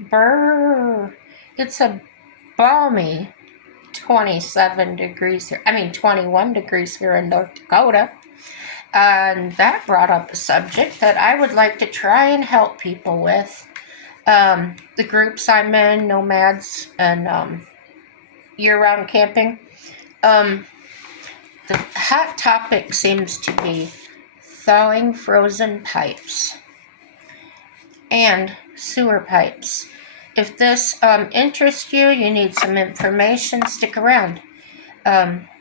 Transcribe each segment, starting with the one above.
Brr. It's a balmy 27 degrees here. 21 degrees here in North Dakota. And that brought up a subject that I would like to try and help people with. The groups I'm in, nomads and year-round camping. Um, the hot topic seems to be thawing frozen pipes and sewer pipes. If this interests you, you need some information, stick around.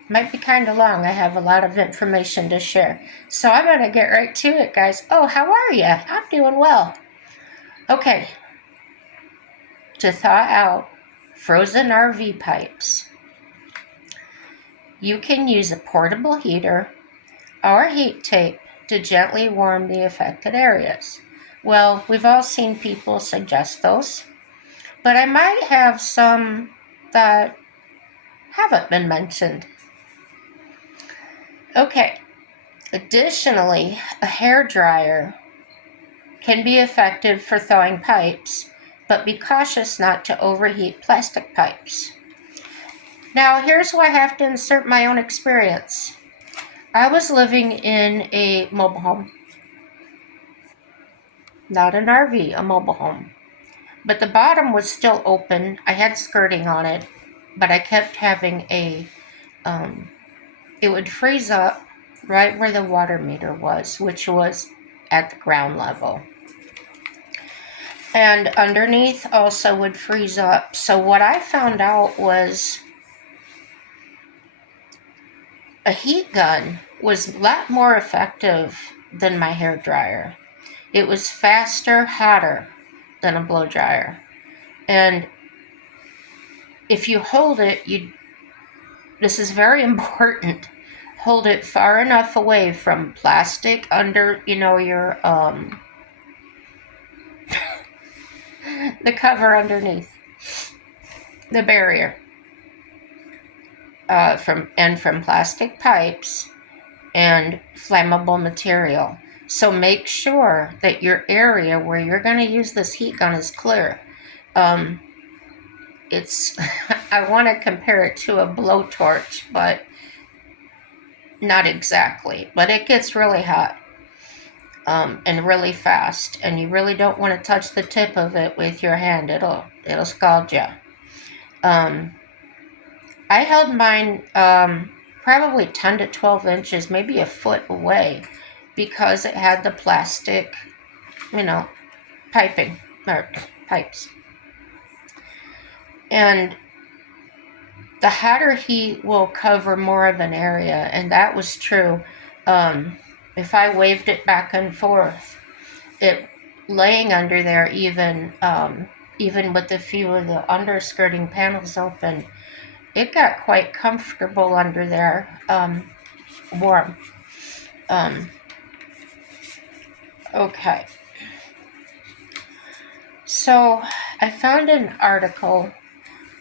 Might be kind of long. I have a lot of information to share. So I'm going to get right to it, guys. Oh, how are you? I'm doing well. Okay. To thaw out frozen RV pipes, you can use a portable heater or heat tape to gently warm the affected areas. Well, we've all seen people suggest those, but I might have some that haven't been mentioned. Okay. Additionally, a hair dryer can be effective for thawing pipes, but be cautious not to overheat plastic pipes. Now, here's where I have to insert my own experience. I was living in a mobile home, not an RV, a mobile home. But the bottom was still open. I had skirting on it, but I kept having it would freeze up right where the water meter was, which was at the ground level. And underneath also would freeze up. So what I found out was a heat gun was a lot more effective than my hair dryer. It was faster, hotter than a blow dryer. And if you hold it, this is very important, hold it far enough away from plastic under, your the cover underneath the barrier, from plastic pipes and flammable material. So make sure that your area where you're going to use this heat gun is clear. It's I want to compare it to a blowtorch, but not exactly. But it gets really hot and really fast, and you really don't want to touch the tip of it with your hand. It'll scald you. I held mine probably 10 to 12 inches, maybe a foot away, because it had the plastic, piping or pipes. And the hotter heat will cover more of an area, and that was true. If I waved it back and forth, it laying under there, even with a few of the underskirting panels open, it got quite comfortable under there, warm. Okay. So I found an article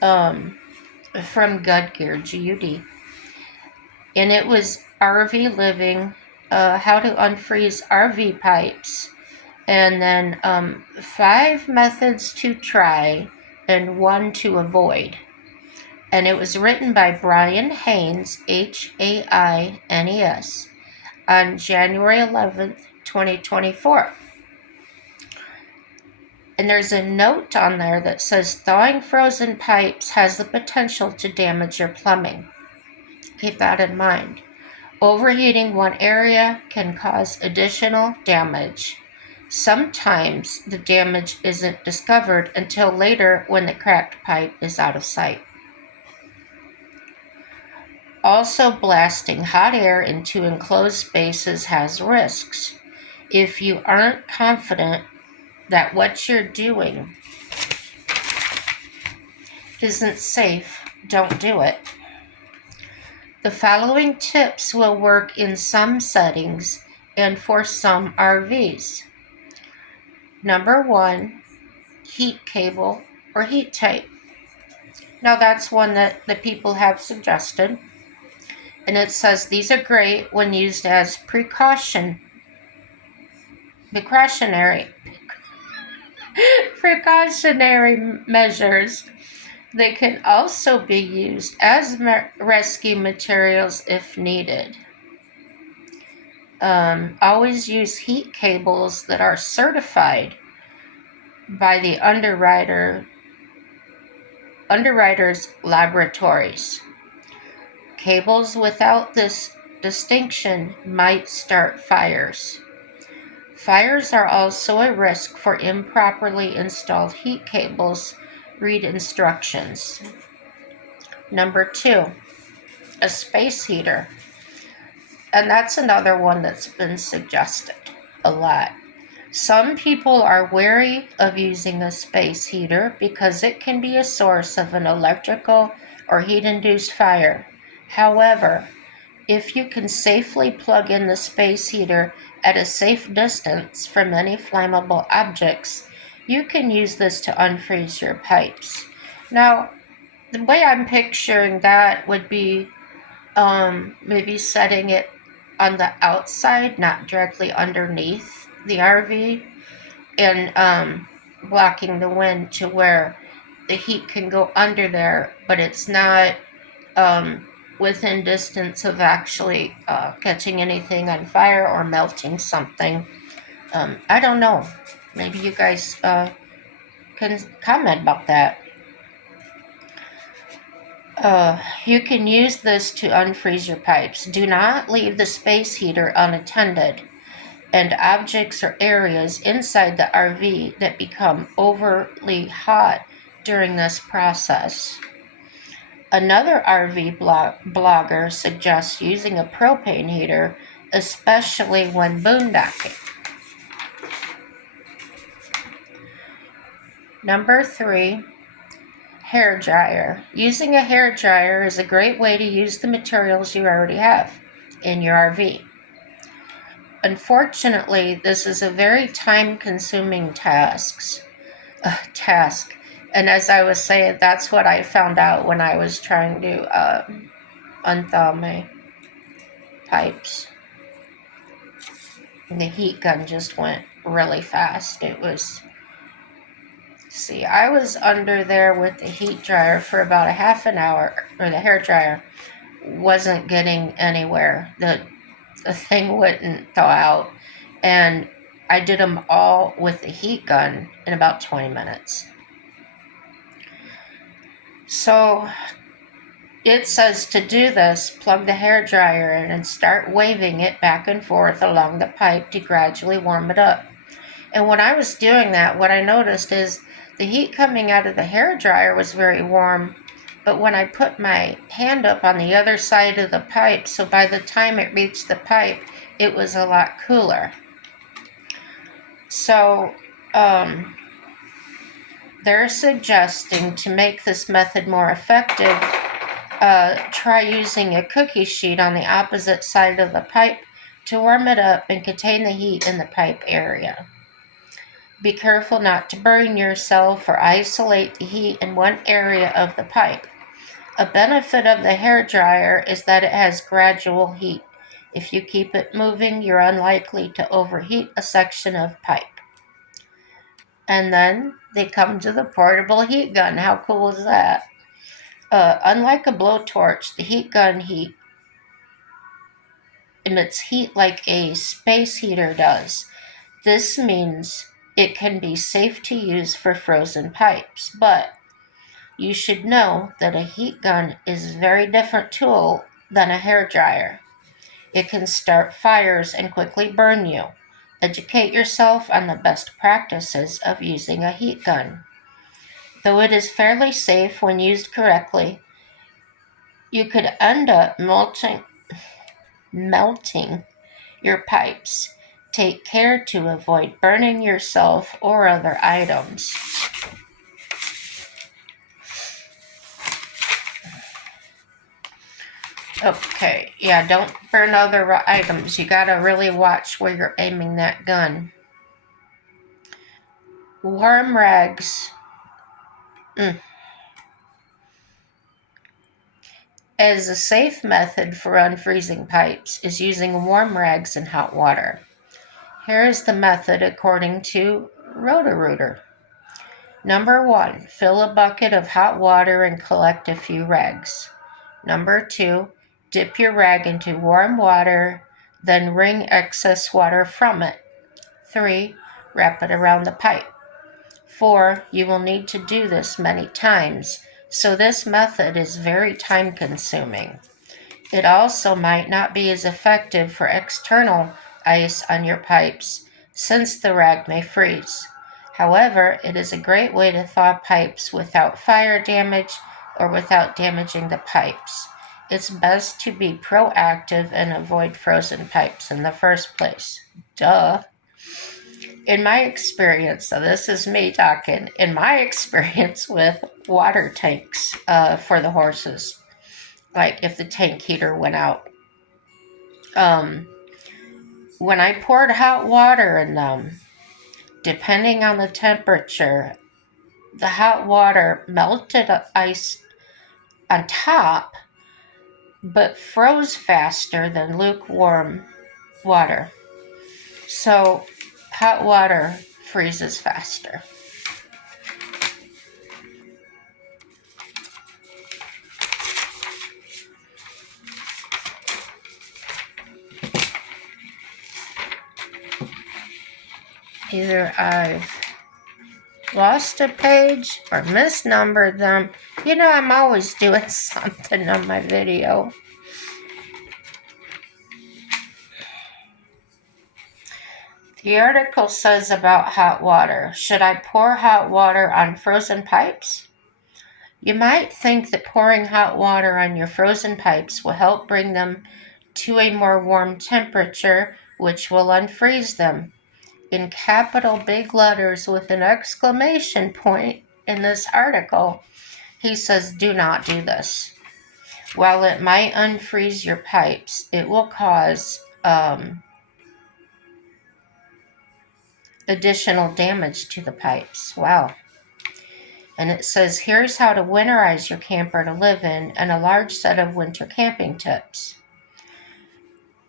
from Gud G-U-D, and it was RV living, how to unfreeze RV pipes, and then 5 methods to try and 1 to avoid. And it was written by Brian Haynes, Haines, on January 11th, 2024. And there's a note on there that says thawing frozen pipes has the potential to damage your plumbing. Keep that in mind. Overheating one area can cause additional damage. Sometimes the damage isn't discovered until later when the cracked pipe is out of sight. Also, blasting hot air into enclosed spaces has risks. If you aren't confident that what you're doing isn't safe, don't do it. The following tips will work in some settings and for some RVs. Number 1, heat cable or heat tape. Now that's one that the people have suggested. And it says these are great when used as precautionary precautionary measures. They can also be used as rescue materials if needed. Always use heat cables that are certified by the underwriters' laboratories. Cables without this distinction might start fires. Fires are also a risk for improperly installed heat cables. Read instructions. Number 2, a space heater. And that's another one that's been suggested a lot. Some people are wary of using a space heater because it can be a source of an electrical or heat-induced fire. However, if you can safely plug in the space heater at a safe distance from any flammable objects, you can use this to unfreeze your pipes. Now, the way I'm picturing that would be maybe setting it on the outside, not directly underneath the RV, and blocking the wind to where the heat can go under there, but it's not within distance of actually catching anything on fire or melting something. I don't know. Maybe you guys can comment about that. You can use this to unfreeze your pipes. Do not leave the space heater unattended, and objects or areas inside the RV that become overly hot during this process. Another RV blogger suggests using a propane heater, especially when boondocking. Number 3, hair dryer. Using a hair dryer is a great way to use the materials you already have in your RV. Unfortunately, this is a very time-consuming task. And as I was saying, that's what I found out when I was trying to unthaw my pipes. And the heat gun just went really fast. I was under there with the heat dryer for about a half an hour, or the hair dryer wasn't getting anywhere. The thing wouldn't thaw out, and I did them all with the heat gun in about 20 minutes. So it says to do this, plug the hair dryer in and start waving it back and forth along the pipe to gradually warm it up. And when I was doing that, what I noticed is the heat coming out of the hair dryer was very warm, but when I put my hand up on the other side of the pipe, so by the time it reached the pipe, it was a lot cooler. So they're suggesting to make this method more effective, try using a cookie sheet on the opposite side of the pipe to warm it up and contain the heat in the pipe area. Be careful not to burn yourself or isolate the heat in one area of the pipe. A benefit of the hair dryer is that it has gradual heat. If you keep it moving, you're unlikely to overheat a section of pipe. And then they come to the portable heat gun. How cool is that? Unlike a blowtorch, the heat gun emits heat like a space heater does. This means it can be safe to use for frozen pipes, but you should know that a heat gun is a very different tool than a hair dryer. It can start fires and quickly burn you. Educate yourself on the best practices of using a heat gun. Though it is fairly safe when used correctly, you could end up melting your pipes. Take care to avoid burning yourself or other items. Okay, yeah, don't burn other items. You gotta really watch where you're aiming that gun. Warm rags. As a safe method for unfreezing pipes is using warm rags in hot water. Here is the method according to Roto-Rooter. Number 1, fill a bucket of hot water and collect a few rags. Number 2, dip your rag into warm water, then wring excess water from it. 3, wrap it around the pipe. 4, you will need to do this many times, so this method is very time consuming. It also might not be as effective for external ice on your pipes, since the rag may freeze. However, it is a great way to thaw pipes without fire damage or without damaging the pipes. It's best to be proactive and avoid frozen pipes in the first place. Duh. In my experience, so this is me talking, in my experience with water tanks for the horses, like if the tank heater went out, when I poured hot water in them, depending on the temperature, the hot water melted ice on top, but froze faster than lukewarm water. So hot water freezes faster. Either I've lost a page or misnumbered them. You know, I'm always doing something on my video. The article says about hot water. Should I pour hot water on frozen pipes? You might think that pouring hot water on your frozen pipes will help bring them to a more warm temperature, which will unfreeze them. In capital big letters with an exclamation point in this article, he says, do not do this. While it might unfreeze your pipes, it will cause additional damage to the pipes. Wow. And it says, here's how to winterize your camper to live in and a large set of winter camping tips.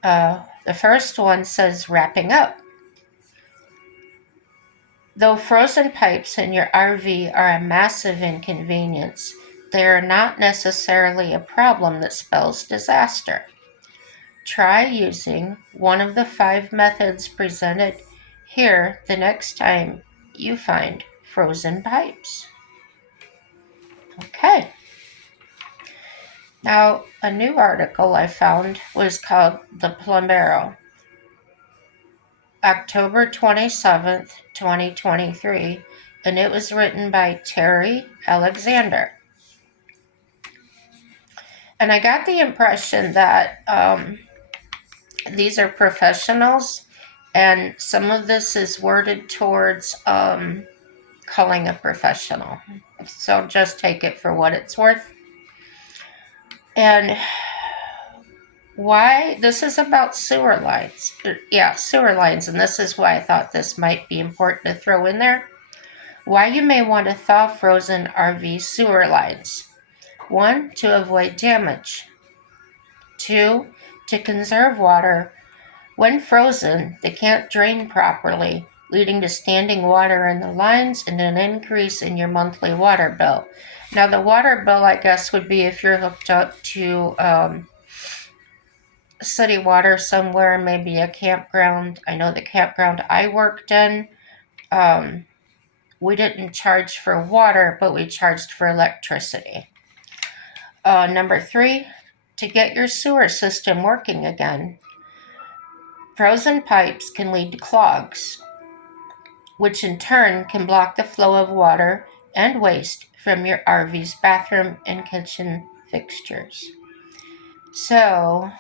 The first one says wrapping up. Though frozen pipes in your RV are a massive inconvenience, they are not necessarily a problem that spells disaster. Try using one of the 5 methods presented here the next time you find frozen pipes. Okay. Now, a new article I found was called The Plumero, October 27th, 2023, and it was written by Terry Alexander. And I got the impression that these are professionals, and some of this is worded towards calling a professional. So just take it for what it's worth. And why this is about sewer lines. Yeah, sewer lines, and this is why I thought this might be important to throw in there. Why you may want to thaw frozen RV sewer lines. 1, to avoid damage. 2, to conserve water. When frozen, they can't drain properly, leading to standing water in the lines and an increase in your monthly water bill. Now, the water bill, I guess, would be if you're hooked up to city water somewhere, maybe a campground. I know the campground I worked in, we didn't charge for water, but we charged for electricity. Number 3, to get your sewer system working again. Frozen pipes can lead to clogs, which in turn can block the flow of water and waste from your RV's bathroom and kitchen fixtures. So,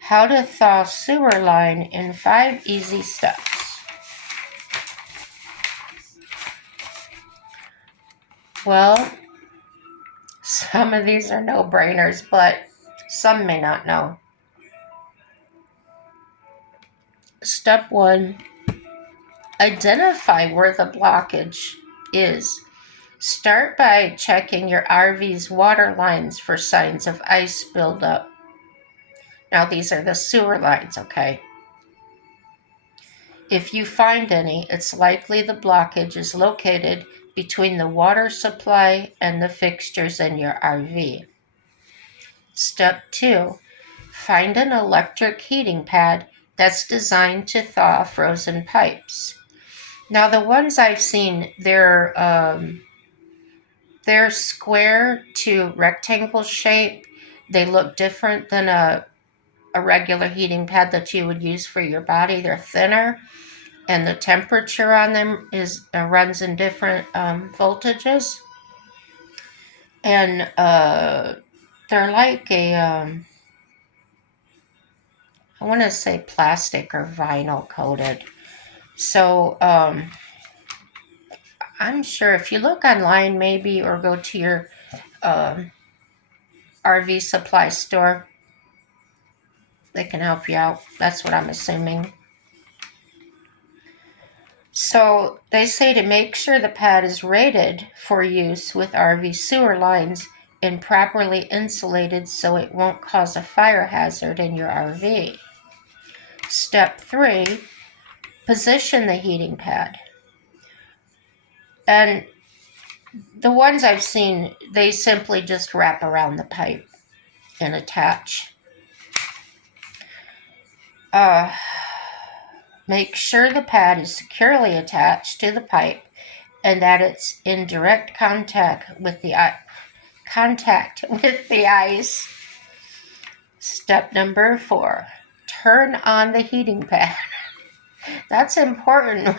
how to thaw sewer line in 5 easy steps. Well, some of these are no-brainers, but some may not know. Step 1, identify where the blockage is. Start by checking your RV's water lines for signs of ice buildup. Now, these are the sewer lines, okay? If you find any, it's likely the blockage is located between the water supply and the fixtures in your RV. Step 2. Find an electric heating pad that's designed to thaw frozen pipes. Now, the ones I've seen, they're square to rectangle shape. They look different than a regular heating pad that you would use for your body. They're thinner, and the temperature on them is runs in different voltages. And they're like I want to say plastic or vinyl coated. So I'm sure if you look online maybe or go to your um, RV supply store, they can help you out. That's what I'm assuming. So they say to make sure the pad is rated for use with RV sewer lines and properly insulated so it won't cause a fire hazard in your RV. Step 3, position the heating pad. And the ones I've seen, they simply just wrap around the pipe and attach. Make sure the pad is securely attached to the pipe and that it's in direct contact with the ice. Step number 4, turn on the heating pad. That's important.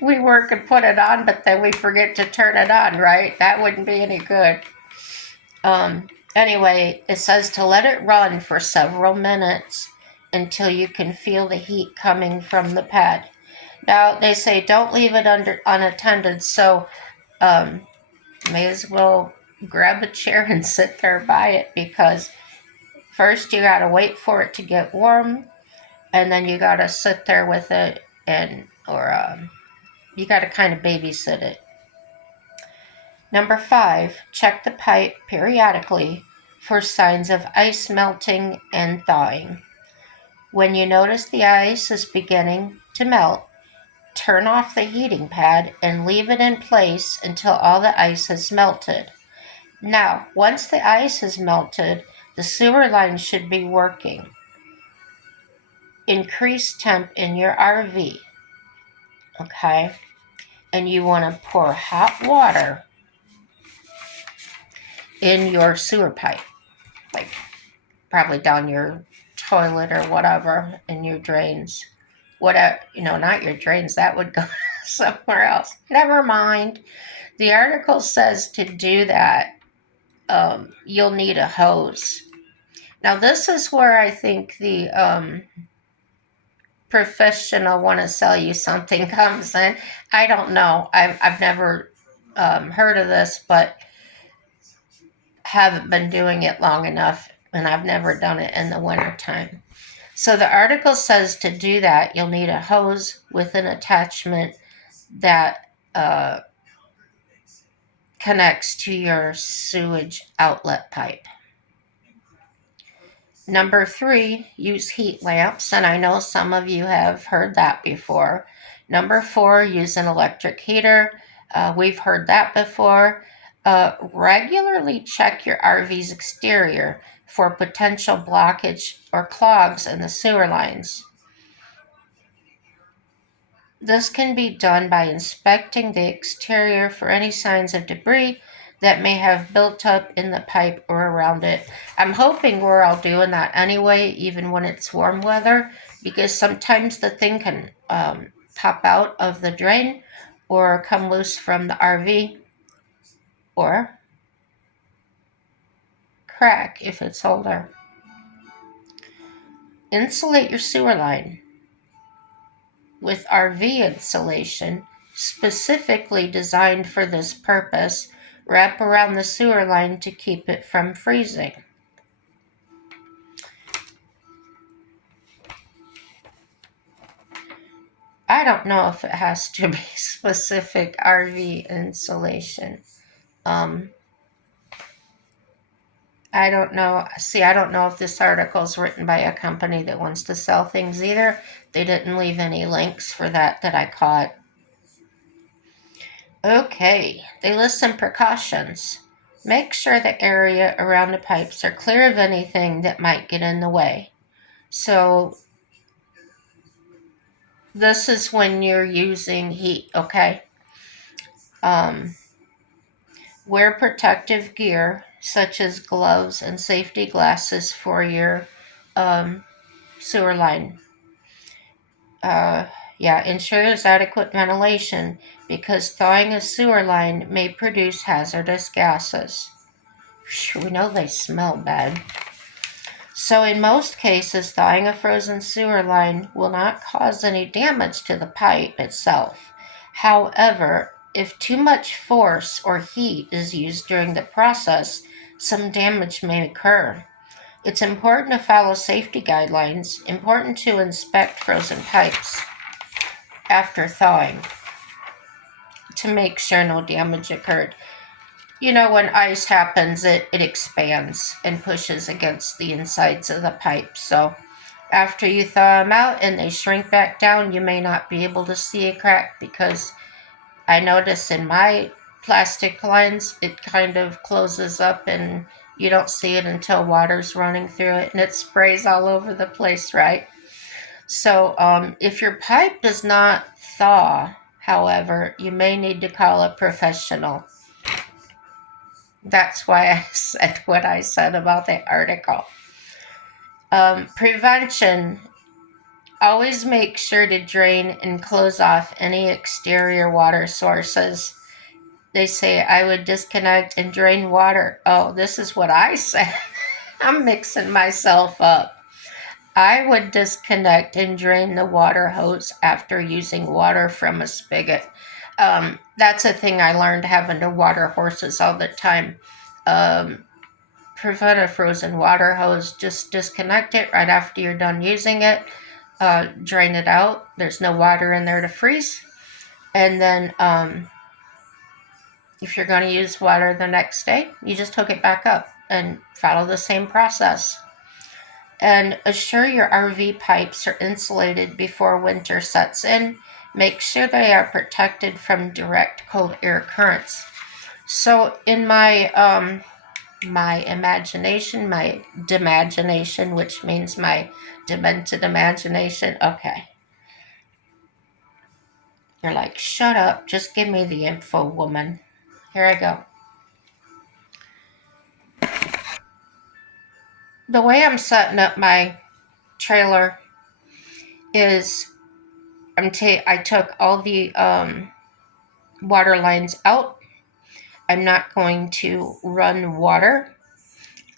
We work and put it on, but then we forget to turn it on, right? That wouldn't be any good. Anyway, it says to let it run for several minutes until you can feel the heat coming from the pad. Now, they say don't leave it unattended, so may as well grab a chair and sit there by it, because first you got to wait for it to get warm, and then you got to sit there with it, or you got to kind of babysit it. Number 5, check the pipe periodically for signs of ice melting and thawing. When you notice the ice is beginning to melt, turn off the heating pad and leave it in place until all the ice has melted. Now, once the ice has melted, the sewer line should be working. Increase temp in your RV, okay? And you want to pour hot water in your sewer pipe, like probably down your toilet or whatever, in your drains. Whatever, not your drains, that would go somewhere else. Never mind. The article says to do that, you'll need a hose. Now, this is where I think the professional want to sell you something comes in. I don't know. I've never heard of this, but haven't been doing it long enough, and I've never done it in the wintertime. So the article says to do that, you'll need a hose with an attachment that connects to your sewage outlet pipe. Number 3, use heat lamps, and I know some of you have heard that before. Number 4, use an electric heater. We've heard that before. Regularly check your RV's exterior for potential blockage or clogs in the sewer lines. This can be done by inspecting the exterior for any signs of debris that may have built up in the pipe or around it. I'm hoping we're all doing that anyway, even when it's warm weather, because sometimes the thing can pop out of the drain or come loose from the RV, or crack if it's older. Insulate your sewer line with RV insulation specifically designed for this purpose. Wrap around the sewer line to keep it from freezing. I don't know if it has to be specific RV insulation. I don't know. See, I don't know if this article is written by a company that wants to sell things either. They didn't leave any links for that I caught. Okay, they list some precautions. Make sure the area around the pipes are clear of anything that might get in the way. So, this is when you're using heat, okay? Um, Wear protective gear such as gloves and safety glasses for your um, sewer line. Uh, yeah, ensure there's adequate ventilation because thawing a sewer line may produce hazardous gases. We know they smell bad. So, in most cases, thawing a frozen sewer line will not cause any damage to the pipe itself. However, if too much force or heat is used during the process, some damage may occur. It's important to follow safety guidelines, important to inspect frozen pipes after thawing to make sure no damage occurred. You know, when ice happens, it expands and pushes against the insides of the pipe. So after you thaw them out and they shrink back down, you may not be able to see a crack because I notice in my plastic lines, it kind of closes up and you don't see it until water's running through it and it sprays all over the place, right? So if your pipe does not thaw, however, you may need to call a professional. That's why I said what I said about the article. Prevention. Always make sure to drain and close off any exterior water sources. They say I would disconnect and drain water. Oh, this is what I said. I'm mixing myself up. I would disconnect and drain the water hose after using water from a spigot. That's a thing I learned having to water horses all the time. Um, Prevent a frozen water hose. Just disconnect it right after you're done using it. Drain it out. There's no water in there to freeze. And then if you're going to use water the next day, you just hook it back up and follow the same process. And assure your RV pipes are insulated before winter sets in. Make sure they are protected from direct cold air currents. So in my imagination, my demagination, which means my demented imagination. Okay. You're like, shut up, just give me the info, woman. Here I go. The way I'm setting up my trailer is I took all the water lines out. I'm not going to run water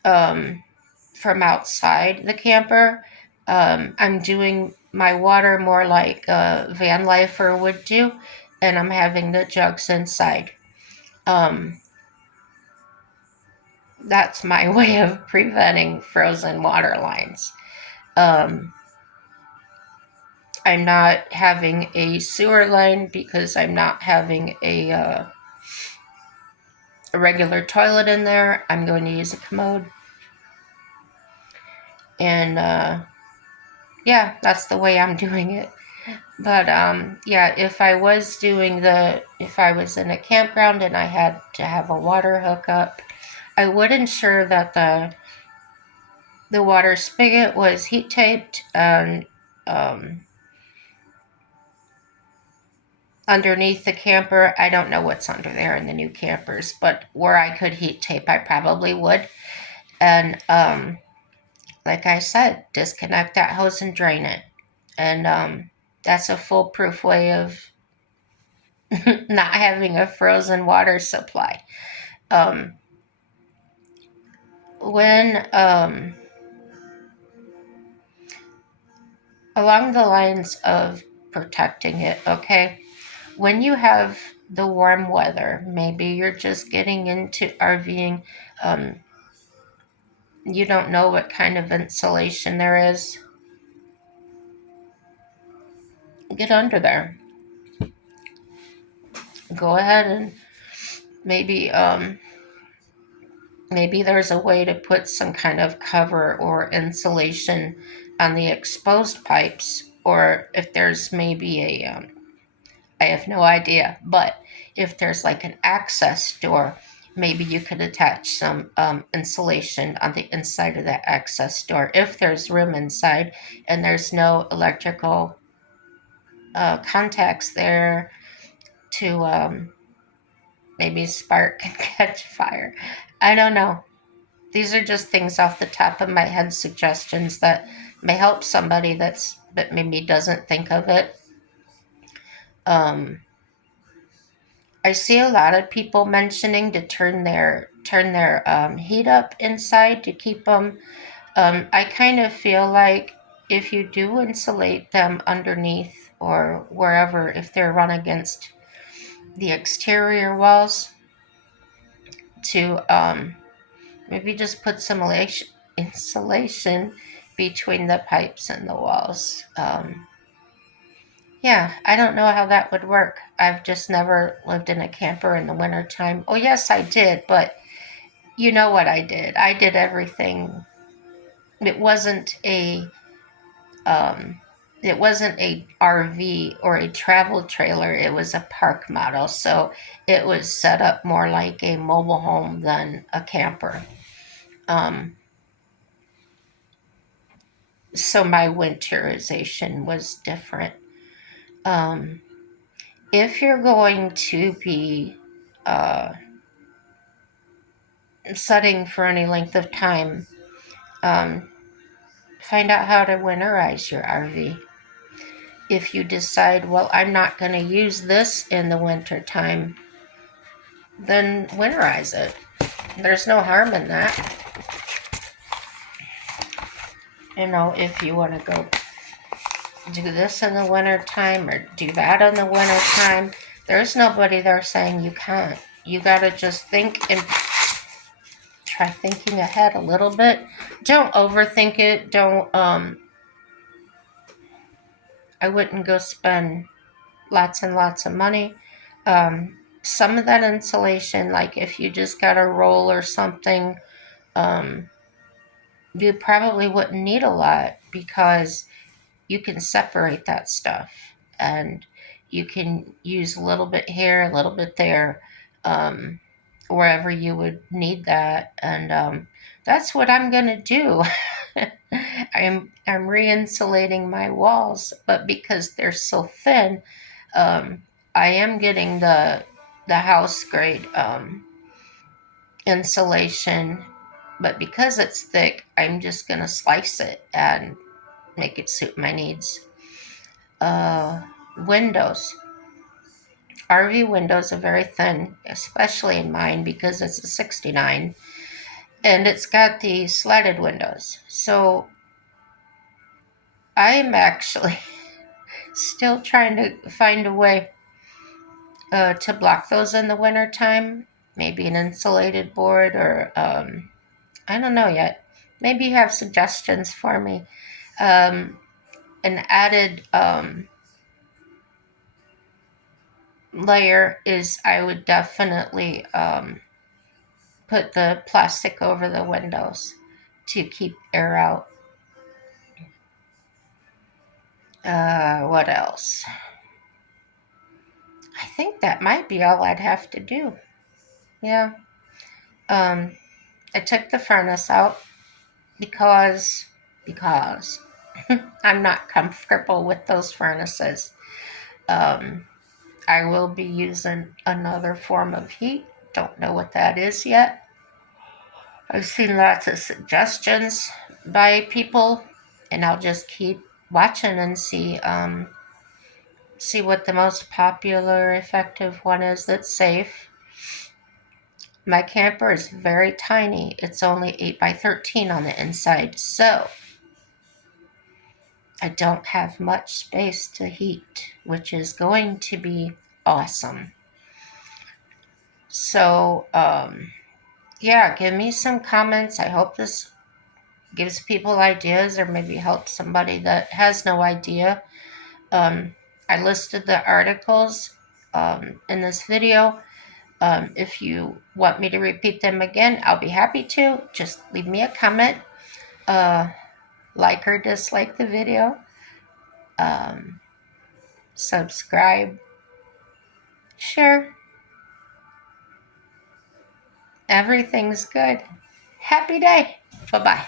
um, from outside the camper. I'm doing my water more like a van lifer would do, and I'm having the jugs inside. Um, that's my way of preventing frozen water lines. Um, I'm not having a sewer line because I'm not having a regular toilet in there. I'm going to use a commode. And yeah, that's the way I'm doing it. But yeah, if I was in a campground and I had to have a water hookup, I would ensure that the water spigot was heat taped and underneath the camper. I don't know what's under there in the new campers, but where I could heat tape, I probably would. And like I said, disconnect that hose and drain it. And that's a foolproof way of not having a frozen water supply. Um, when Along the lines of protecting it, okay, when you have the warm weather, maybe you're just getting into RVing, um, you don't know what kind of insulation there is, get under there. Go ahead and maybe maybe there's a way to put some kind of cover or insulation on the exposed pipes, or if there's maybe I have no idea, but if there's like an access door, maybe you could attach some insulation on the inside of that access door if there's room inside and there's no electrical contacts there to maybe spark and catch fire. I don't know. These are just things off the top of my head, suggestions that may help somebody that maybe doesn't think of it. Um, I see a lot of people mentioning to turn their heat up inside to keep them. I kind of feel like if you do insulate them underneath or wherever, if they're run against the exterior walls, to maybe just put some insulation between the pipes and the walls. Yeah, I don't know how that would work. I've just never lived in a camper in the wintertime. Oh, yes, I did, but you know what I did. I did everything. It wasn't a um, it wasn't a RV or a travel trailer. It was a park model, so it was set up more like a mobile home than a camper. Um, so my winterization was different. Um, if you're going to be uh, setting for any length of time, um, find out how to winterize your RV. If you decide, well, I'm not going to use this in the winter time, then winterize it. There's no harm in that. You know, if you want to go do this in the winter time or do that in the winter time, there's nobody there saying you can't. You got to just think and try thinking ahead a little bit. Don't overthink it. Don't, I wouldn't go spend lots and lots of money. Some of that insulation, like if you just got a roll or something, um, you probably wouldn't need a lot because you can separate that stuff and you can use a little bit here, a little bit there, um, wherever you would need that. And that's what I'm going to do. I'm re-insulating my walls, but because they're so thin, um, I am getting the house grade insulation, but because it's thick, I'm just gonna slice it and make it suit my needs. Uh, Windows. RV windows are very thin, especially in mine because it's a 69 and it's got the slatted windows. So I'm actually still trying to find a way to block those in the wintertime. Maybe an insulated board or I don't know yet. Maybe you have suggestions for me. Um, an added layer is I would definitely put the plastic over the windows to keep air out. What else? I think that might be all I'd have to do. Yeah. Um, I took the furnace out because I'm not comfortable with those furnaces. Um, I will be using another form of heat. Don't know what that is yet. I've seen lots of suggestions by people, and I'll just keep watching and see what the most popular, effective one is that's safe. My camper is very tiny. It's only 8 by 13 on the inside, so I don't have much space to heat, which is going to be awesome. So, yeah, give me some comments. I hope this gives people ideas or maybe helps somebody that has no idea. I listed the articles in this video. If you want me to repeat them again, I'll be happy to. Just leave me a comment, uh, like or dislike the video, um, subscribe, share. Everything's good. Happy day. Bye-bye.